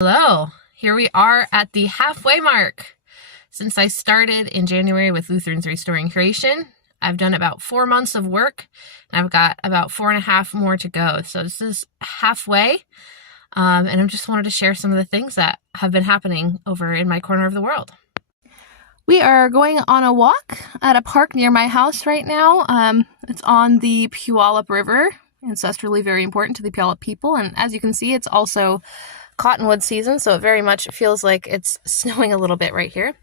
Hello, here we are at the halfway mark. Since I started in January with Lutherans Restoring Creation, I've done about 4 months of work, and I've got about 4.5 more to go. So this is halfway, and I just wanted to share some of the things that have been happening over in my corner of the world. We are going on a walk at a park near my house right now. It's on the Puyallup River, ancestrally very important to the Puyallup people, and as you can see, it's also cottonwood season, so it very much feels like it's snowing a little bit right here.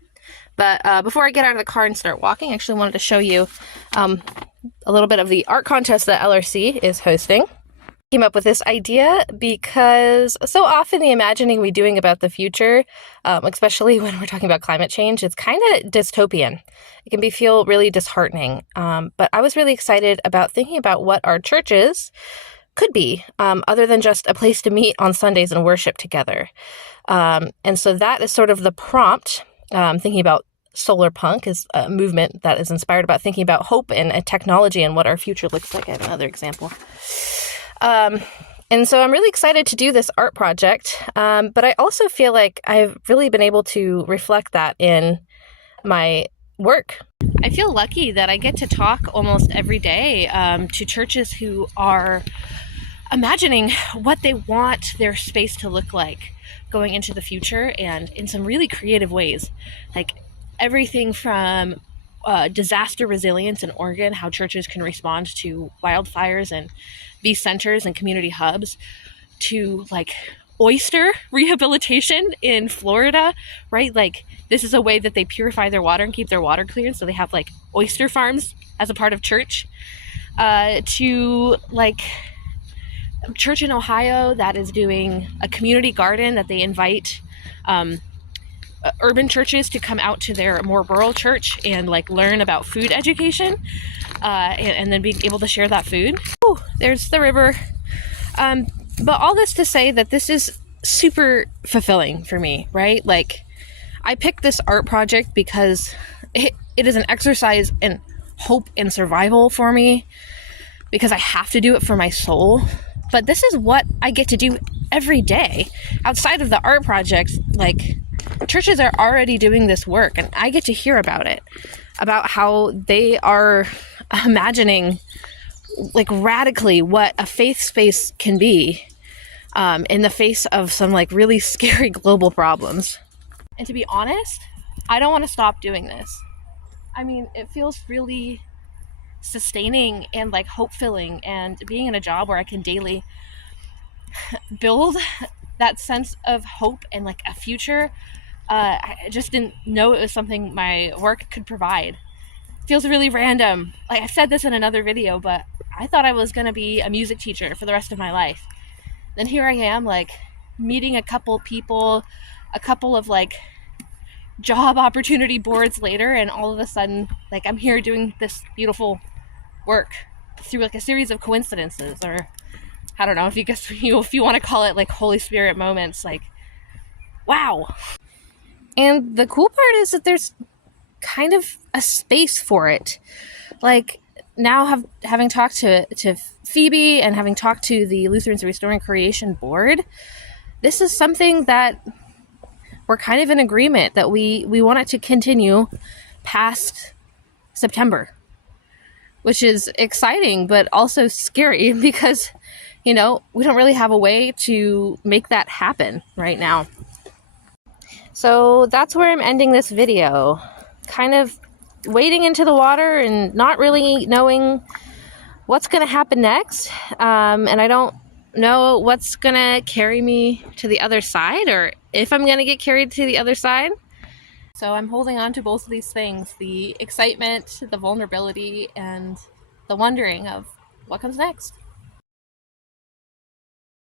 But before I get out of the car and start walking, I actually wanted to show you a little bit of the art contest that LRC is hosting. Came up with this idea because so often the imagining we're doing about the future, especially when we're talking about climate change, it's kind of dystopian. It can feel really disheartening. But I was really excited about thinking about what our churches could be, other than just a place to meet on Sundays and worship together. And so that is sort of the prompt. Thinking about solar punk is a movement that is inspired about thinking about hope and technology and what our future looks like. I have another example. And so I'm really excited to do this art project, but I also feel like I've really been able to reflect that in my work. I feel lucky that I get to talk almost every day to churches who are imagining what they want their space to look like going into the future, and in some really creative ways, like everything from disaster resilience in Oregon, how churches can respond to wildfires and be centers and community hubs, to like oyster rehabilitation in Florida, right? Like this is a way that they purify their water and keep their water clear, so they have like oyster farms as a part of church, to like church in Ohio that is doing a community garden that they invite urban churches to come out to their more rural church and like learn about food education, and then be able to share that food. Oh, there's the river. But all this to say that this is super fulfilling for me, right? Like I picked this art project because it is an exercise in hope and survival for me, because I have to do it for my soul. But this is what I get to do every day outside of the art project. Like churches are already doing this work, and I get to hear about it, about how they are imagining like radically what a faith space can be in the face of some like really scary global problems. And to be honest, I don't want to stop doing this. I mean, it feels really sustaining and like hope-filling, and being in a job where I can daily build that sense of hope and like a future. I just didn't know it was something my work could provide. It feels really random. Like I've said this in another video, but I thought I was going to be a music teacher for the rest of my life. Then here I am, like meeting a couple people, a couple of like job opportunity boards later, and all of a sudden like I'm here doing this beautiful work through like a series of coincidences, or I don't know if you want to call it like Holy Spirit moments. Like wow. And the cool part is that there's kind of a space for it. Like now having talked to Phoebe and having talked to the Lutherans Restoring Creation board, this is something that we're kind of in agreement that we want it to continue past September, which is exciting, but also scary because, you know, we don't really have a way to make that happen right now. So that's where I'm ending this video, kind of wading into the water and not really knowing what's going to happen next. And I don't know what's going to carry me to the other side, or if I'm going to get carried to the other side. So I'm holding on to both of these things, the excitement, the vulnerability, and the wondering of what comes next.